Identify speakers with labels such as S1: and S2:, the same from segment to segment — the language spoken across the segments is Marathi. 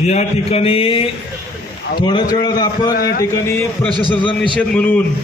S1: या ठिकाणी थोड्याच वेळात आपण या ठिकाणी प्रशासनाचा निषेध म्हणून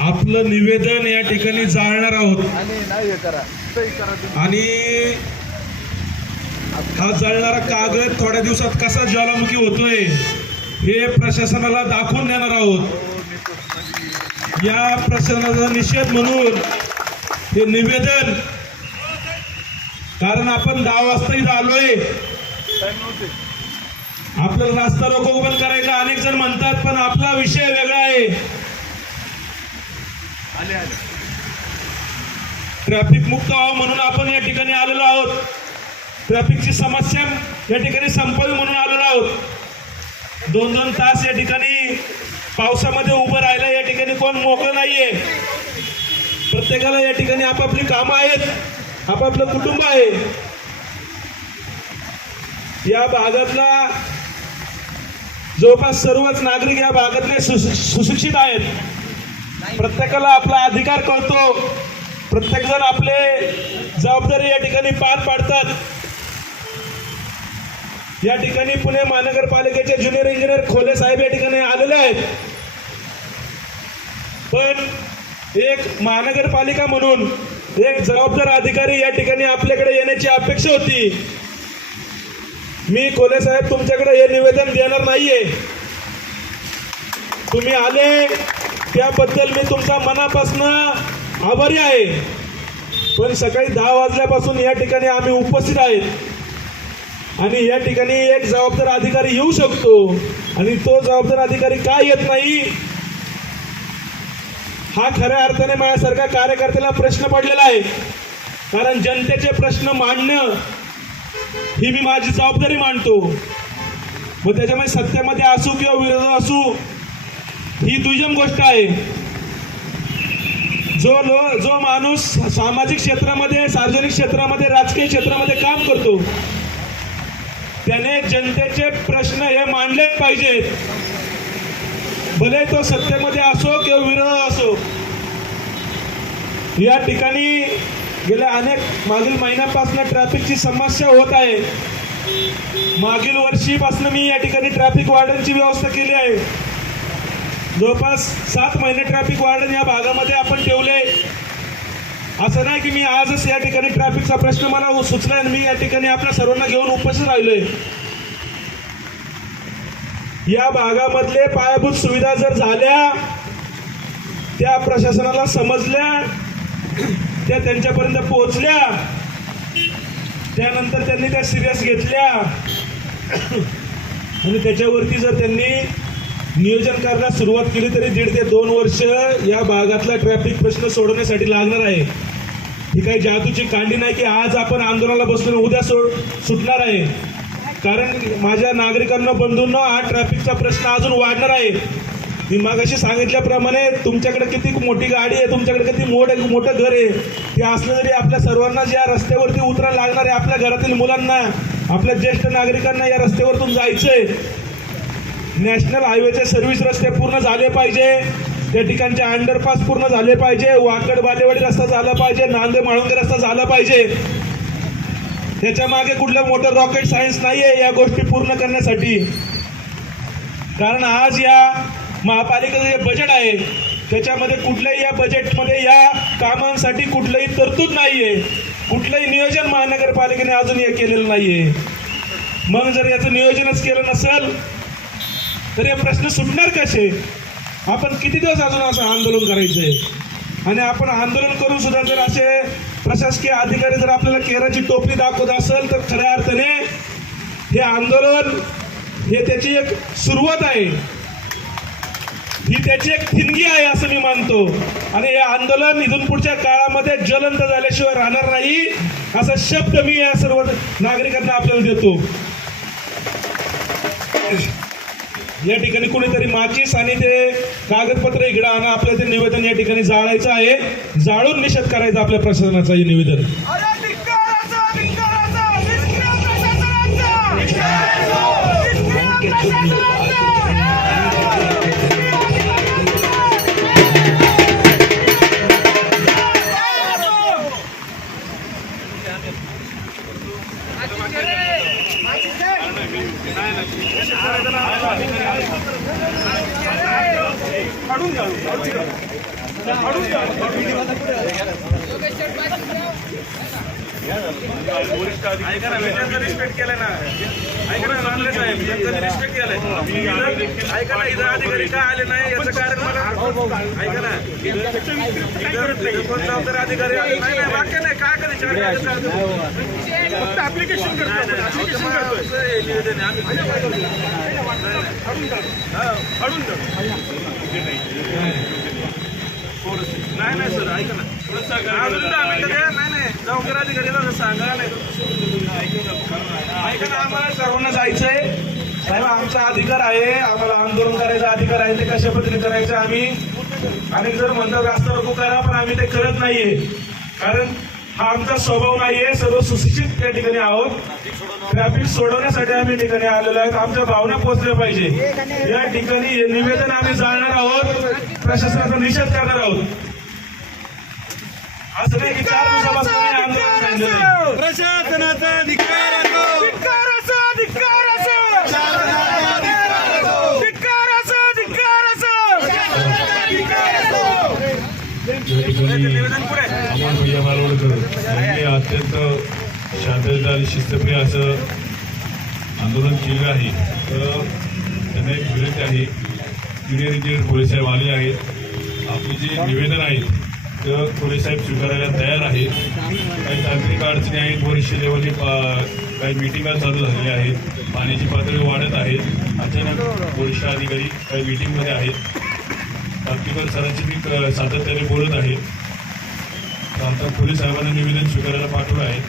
S1: आपलं निवेदन या ठिकाणी जाळणार आहोत.
S2: आणि हे
S1: जळणारा कागद थोड्या दिवसात कसा ज्वालामुखी होतोय हे प्रशासनाला दाखवून देणार आहोत. या प्रशासनाचा निषेध म्हणून हे निवेदन कारण आपण दहा वाजता इथं आलोय. आपल्याला रास्ता रोको पण करायचा अनेक जण म्हणतात पण आपला विषय वेगळा आहे. ट्रॅफिक मुक्त व्हावं म्हणून आपण या ठिकाणी आलेलो आहोत. ट्रॅफिकची समस्या या ठिकाणी संपवी म्हणून आलेलो आहोत. दोन दोन तास या ठिकाणी पावसामध्ये उभं राहायला या ठिकाणी कोण मोकळं नाहीये. प्रत्येकाला या ठिकाणी आपापली कामं आहेत आपापलं कुटुंब आहे. या भागातला जवळपास सर्वच नागरिक या भागातले सुशिक्षित आहेत. प्रत्येकाला आपला अधिकार कळतो. प्रत्येक जण आपले जबाबदारी या ठिकाणी पार पाडतात. या ठिकाणी पुणे महानगरपालिकेचे ज्युनियर इंजिनियर खोले साहेब या ठिकाणी आलेले आहेत. पण एक महानगरपालिका म्हणून एक जबाबदार अधिकारी या ठिकाणी आपल्याकडे येण्याची अपेक्षा होती. मी कोले साहेब तुमच्याकडे हे निवेदन देणार नाहीये. तुम्ही आले त्याबद्दल मी तुमचा मनापासून आभारी आहे. पण सकाळी दहा वाजल्यापासून या ठिकाणी आम्ही उपस्थित आहेत. आणि या ठिकाणी एक जबाबदार अधिकारी येऊ शकतो. आणि तो जबाबदार अधिकारी का येत नाही हा खऱ्या अर्थाने माझ्यासारख्या कार्यकर्त्याला प्रश्न पडलेला आहे. कारण जनतेचे प्रश्न मांडणं ही मी माझी जबाबदारी मांडतो. मग त्याच्यामध्ये सत्यामध्ये असू किंवा विरोधात असू ही दुय्यम गोष्ट आहे. जो लो जो माणूस सामाजिक क्षेत्रामध्ये सार्वजनिक क्षेत्रामध्ये राजकीय क्षेत्रामध्ये काम करतो त्याने जनतेचे प्रश्न हे मांडले पाहिजेत. भले तो सत्तेमध्ये असो किंवा विरोधात असो. या ठिकाणी गेल्या अनेक मागील महिन्यापासून ट्रॅफिकची समस्या होत आहे. मागील वर्षीपासून मी या ठिकाणी ट्रॅफिक वार्डनची व्यवस्था केली आहे. जवळपास सात महिने ट्रॅफिक वार्डन या भागामध्ये आपण ठेवले. असं नाही की मी आजच या ठिकाणी ट्रॅफिकचा प्रश्न मला सुचला आणि मी या ठिकाणी आपल्या सर्वांना घेऊन उपस्थित राहिलोय. या भागामधले पायाभूत सुविधा जर झाल्या त्या प्रशासनाला समजल्या त्या त्यांच्यापर्यंत पोहोचल्या. त्यानंतर त्यांनी त्या सिरियस घेतल्या. आणि त्याच्यावरती जर त्यांनी नियोजन करण्यास सुरुवात केली तरी दीड ते दोन वर्ष या भागातला ट्रॅफिक प्रश्न सोडवण्यासाठी लागणार आहे. ही काही जादूची कांडी नाही की आज आपण आंदोलनाला बसून उद्या सोड सुटणार आहे. कारण माझ्या नागरिकांना बंधूंना हा ट्रॅफिकचा प्रश्न अजून वाढणार आहे. मी मागाशी सांगितल्याप्रमाणे तुमच्याकडे किती मोठी गाडी आहे तुमच्याकडे किती मोठं मोठं घर आहे ते असलं तरी आपल्या सर्वांना या रस्त्यावरती उतरायला लागणार आहे आपल्या घरातील मुलांना आपल्या ज्येष्ठ नागरिकांना या रस्त्यावरतून जायचंय. नॅशनल हायवेचे सर्व्हिस रस्ते पूर्ण झाले पाहिजे. त्या ठिकाणचे अंडरपास पूर्ण झाले पाहिजे. वाकड बालेवाडी रस्ता झाला पाहिजे. नांदे माळुंगे रस्ता झाला पाहिजे. त्याच्यामागे कुठलं मोठं रॉकेट सायन्स नाहीये या गोष्टी पूर्ण करण्यासाठी. कारण आज या महापालिकेचं जे बजेट आहे त्याच्यामध्ये कुठल्याही या बजेटमध्ये या कामांसाठी कुठलंही तरतूद नाहीये. कुठलंही नियोजन महानगरपालिकेने अजून हे केलेलं नाहीये. मग जर याचं नियोजनच केलं नसेल तर हे प्रश्न सुटणार कसे? आपण किती दिवस अजून असं आंदोलन करायचंय? आणि आपण आंदोलन करून सुद्धा जर असे प्रशासकीय अधिकारी जर आपल्याला केराची टोपली दाखवत असेल तर खऱ्या अर्थाने हे आंदोलन हे त्याची एक सुरुवात आहे. ही त्याची एक ठिणगी आहे असं मी मानतो. आणि हे आंदोलन इथून पुढच्या काळामध्ये ज्वलंत झाल्याशिवाय राहणार नाही असा शब्द मी या सर्व नागरिकांना आपल्याला देतो. या ठिकाणी कुणीतरी माचीस आणि ते कागदपत्र इकडे आणा आपलं ते निवेदन या ठिकाणी जाळायचं आहे. जाळून निषेध करायचा आपल्या प्रशासनाचं हे निवेदन. ऐका ना त्यांचा रिस्पेक्ट केलाय ना. ऐका ना नांदले साहेब त्यांचा रिस्पेक्ट केलाय. ऐका ना इथं अधिकारी का आले नाही याचं कारण मला ऐका ना. कोण जबाबदार अधिकारी आले नाही नाही वाक्य नाही. काय
S2: ऍप्लिकेशन करतो ऍप्लिकेशन करतोय.
S1: निवेदन. आम्ही नाही नाही सर ऐका ना. अजून दहा मिनिटं द्या नाही नाही. जबाबदार अधिकारीला सांगा नाही. ऐका ना आम्हाला सर्वांना जायचंय. साहेब आमचा अधिकार आहे. आम्हाला आंदोलन करायचा अधिकार आहे ते कशा पद्धतीने करायचं आम्ही आणि जर म्हणतात रास्ता रोको करा पण आम्ही ते करत नाहीये. कारण हा आमचा स्वभाव नाहीये. सर्व सुशिक्षित त्या ठिकाणी आहोत. ट्रॅफिक सोडवण्यासाठी आम्ही ठिकाणी आलेलो आहोत. आमच्या भावना पोहोचल्या पाहिजे. या ठिकाणी निवेदन आम्ही जाणणार आहोत. प्रशासनाचा निषेध करणार आहोत. असं नाही की चार दिवसापासून आम्ही आंदोलन सांगितलेलं आहे.
S3: प्रशासनाचा अधिकार
S4: अमोल भैया मालवणकर यांनी अत्यंत शांतता आणि शिस्तप्रिय असं आंदोलन केलं आहे. तर त्यांना एक विनंती आहे. ज्युनियर इंजिनियर पोलीस साहेब आले आहेत. आपली जी निवेदन आहेत तर पोलीस साहेब स्वीकारायला तयार आहेत. काही तांत्रिक अडचणी आहेत वरिष्ठ लेवलची पा- काही मिटिंगा चालू झालेल्या आहेत. पाण्याची पातळी वाढत आहे. अचानक वरिष्ठ अधिकारी काही मिटिंगमध्ये आहेत. तात्विकर सरांची मी सातत्याने बोलत आहे. तर आता पोलीस साहेबांना निवेदन स्वीकारायला पाठवलं आहे.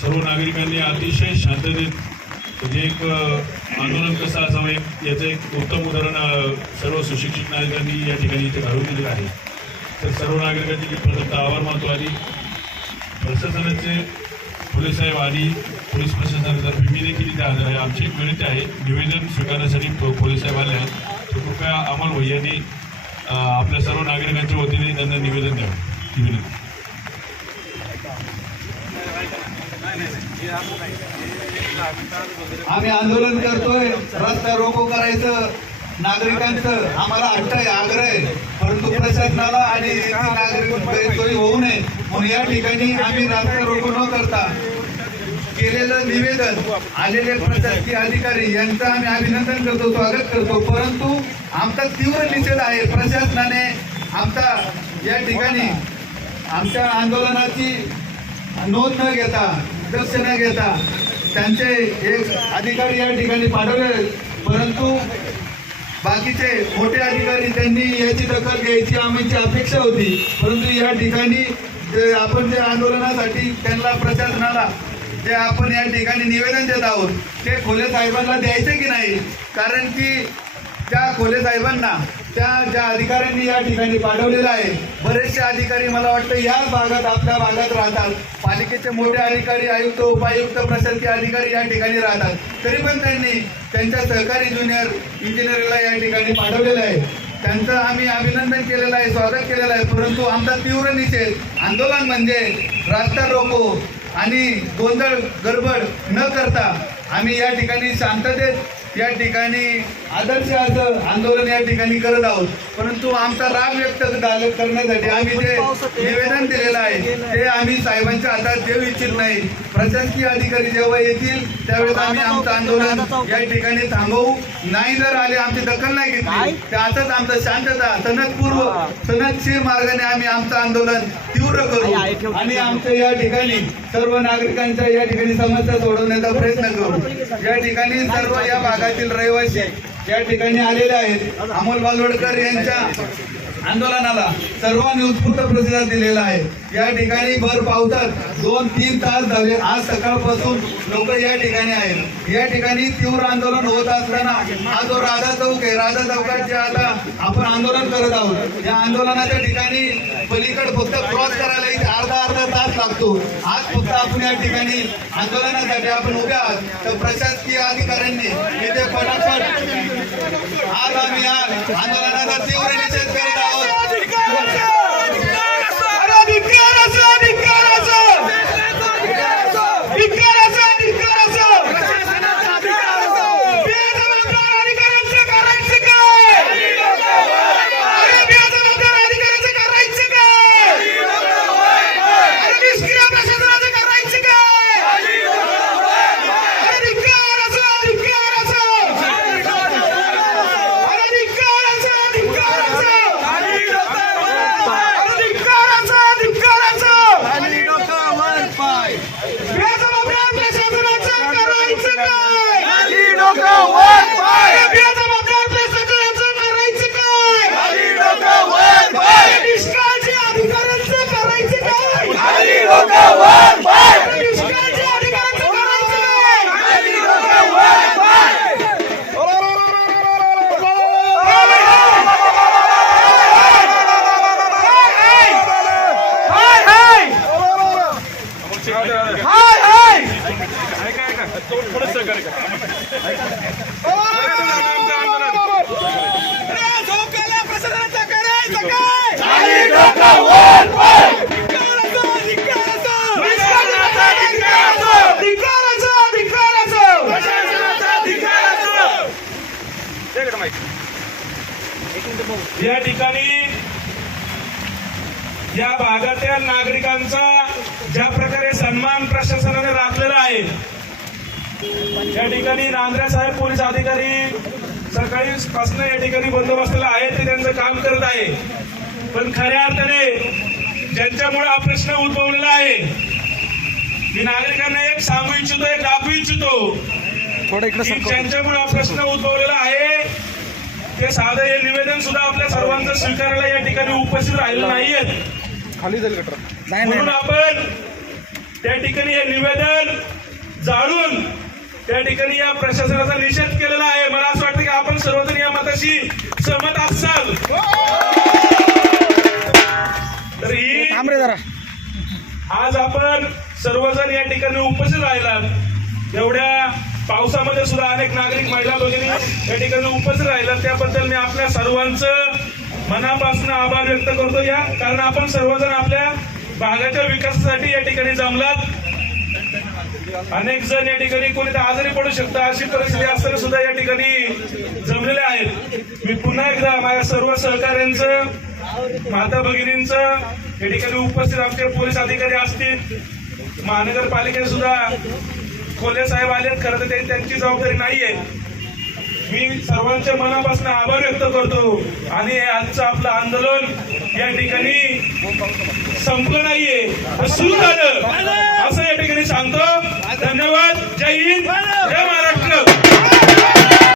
S4: सर्व नागरिकांनी अतिशय शांततेत म्हणजे एक आंदोलन कसं असावं एक याचं एक उत्तम उदाहरण सर्व सुशिक्षित नागरिकांनी या ठिकाणी इथे घालून दिलेलं आहे. तर सर्व नागरिकांची मी प्रथमतः आभार मानतो आणि प्रशासनाचे पोलीस साहेब आणि पोलीस प्रशासनातर्फे मी देखील इथे हजर आहे. आमची एक विनंती आहे निवेदन स्वीकारण्यासाठी पो- पोलीस साहेब आले आहेत. तर कृपया अमोल भैयांनी आपल्या सर्व नागरिकांच्या वतीने त्यांना निवेदन द्यावं. ही विनंती.
S5: आम्ही आंदोलन करतोय रस्ता रोको करायचं. नागरिकांचं आम्हाला हट्ट आहे आग्रह आहे परंतु प्रशासनाला आणि येथील नागरिक गैरसोयी होऊ नये म्हणून या ठिकाणी आम्ही रास्ता रोको न करता केलेलं निवेदन आलेले प्रशासकीय अधिकारी यांचं आम्ही अभिनंदन करतो स्वागत करतो. परंतु आमचा तीव्र निषेध आहे प्रशासनाने आमचा या ठिकाणी आमच्या आंदोलनाची नोंद न घेता दक्ष न घेता त्यांचे एक अधिकारी या ठिकाणी पाठवले. परंतु बाकीचे मोठे अधिकारी त्यांनी याची दखल घ्यायची आमची अपेक्षा होती. परंतु या ठिकाणी जे आपण जे आंदोलनासाठी त्यांना प्रशासनाला जे आपण या ठिकाणी निवेदन देत आहोत ते खोले साहेबांना द्यायचे की नाही? कारण की त्या खोले साहेबांना त्या ज्या अधिकाऱ्यांनी या ठिकाणी पाठवलेला आहे बरेचसे अधिकारी मला वाटतं याच भागात आपल्या भागात राहतात. पालिकेचे मोठे अधिकारी आयुक्त उपायुक्त प्रशासकीय अधिकारी या ठिकाणी राहतात. तरी पण त्यांनी त्यांच्या सहकारी ज्युनियर इंजिनिअरला या ठिकाणी पाठवलेलं आहे. त्यांचं आम्ही अभिनंदन केलेलं आहे स्वागत केलेलं आहे. परंतु आमचा तीव्र निषेध आंदोलन म्हणजे रास्ता रोको आणि गोंधळ गडबड न करता आम्ही या ठिकाणी शांततेत या ठिकाणी आदर्श असं आंदोलन या ठिकाणी करत आहोत. परंतु आमचा राग व्यक्त करण्यासाठी आम्ही जे निवेदन दिलेलं आहे ते आम्ही साहेबांच्या हातात देऊ इच्छित नाही. प्रशासकीय अधिकारी जेव्हा येतील त्यावेळेस आम्ही आमचं आंदोलन या ठिकाणी थांबवू. नाही जर आले आमची दखल नाही घेतली. तर असंच आमचं शांतता सनदपूर्व सनदशीर मार्गाने आम्ही आमचं आंदोलन तीव्र करू. आणि आमच्या या ठिकाणी सर्व नागरिकांच्या या ठिकाणी समस्या सोडवण्याचा प्रयत्न करू. या ठिकाणी सर्व या भागातील रहिवासी या ठिकाणी आलेले आहेत अमोल बालवडकर यांच्या आंदोलनाला सर्वांनी उत्स्फूर्त प्रतिसाद दिलेला आहे. या ठिकाणी भर पावसात दोन तीन तास झाले. आज सकाळपासून लोक या ठिकाणी आहेत. या ठिकाणी तीव्र आंदोलन होत असताना हा जो राधा चौक आहे राधा चौकात आता आपण आंदोलन करत आहोत. या आंदोलनाच्या ठिकाणी पलीकड फक्त क्रॉस करायला इथे अर्धा अर्धा तास लागतो. आज फक्त आपण या ठिकाणी आंदोलनासाठी आपण उभे आहात. तर प्रशासन अधिकाऱ्यांनी इथे फटाफट आज आम्ही
S1: या ठिकाणी या भागातील नागरिकांचा ज्या प्रकारे सन्मान प्रशासनाने राखलेला आहे या ठिकाणी नांद्रे साहेब पोलीस अधिकारी सकाळी पासून या ठिकाणी बंदोबस्ताला आहेत ते त्यांचं काम करत आहे. पण खऱ्या अर्थाने ज्यांच्यामुळे हा प्रश्न उद्भवलेला आहे मी नागरिकांना एक सांगू इच्छितो एक दाखवू इच्छितो ज्यांच्यामुळे हा प्रश्न उद्भवलेला आहे ते साधं हे निवेदन सुद्धा आपल्या सर्वांचं स्वीकारायला या ठिकाणी उपस्थित राहिलं नाहीयेत. म्हणून आपण त्या ठिकाणी हे निवेदन जाळून त्या ठिकाणी या प्रशासनाचा निषेध केलेला आहे. मला असं वाटतं की आपण सर्वजण या मताशी सहमत असाल. तर ही आज आपण सर्वजण या ठिकाणी उपस्थित राहिलात. एवढ्या पावसामध्ये सुद्धा अनेक नागरिक महिला भगिनी या ठिकाणी उपस्थित राहिलात. त्याबद्दल मी आपल्या सर्वांचं मनापासून आभार व्यक्त करतो. या कारण आपण सर्वजण आपल्या भागाच्या विकासासाठी या ठिकाणी जमलात. अनेक जण या ठिकाणी कोणी तर आजारी पडू शकतात. अशी परिस्थिती असताना सुद्धा या ठिकाणी जमलेल्या आहेत. मी पुन्हा एकदा माझ्या सर्व सहकाऱ्यांचं माता भगिनींचं या ठिकाणी उपस्थित आमचे पोलीस अधिकारी असतील महानगरपालिकेत सुद्धा खोले साहेब आलेत. खरं तर त्यांची जबाबदारी नाहीये मी सर्वांच्या मनापासून आभार व्यक्त करतो. आणि आजचं आपलं आंदोलन या ठिकाणी संपलं नाहीये. सुरू झालं. मी सांगतो धन्यवाद जय हिंद जय महाराष्ट्र.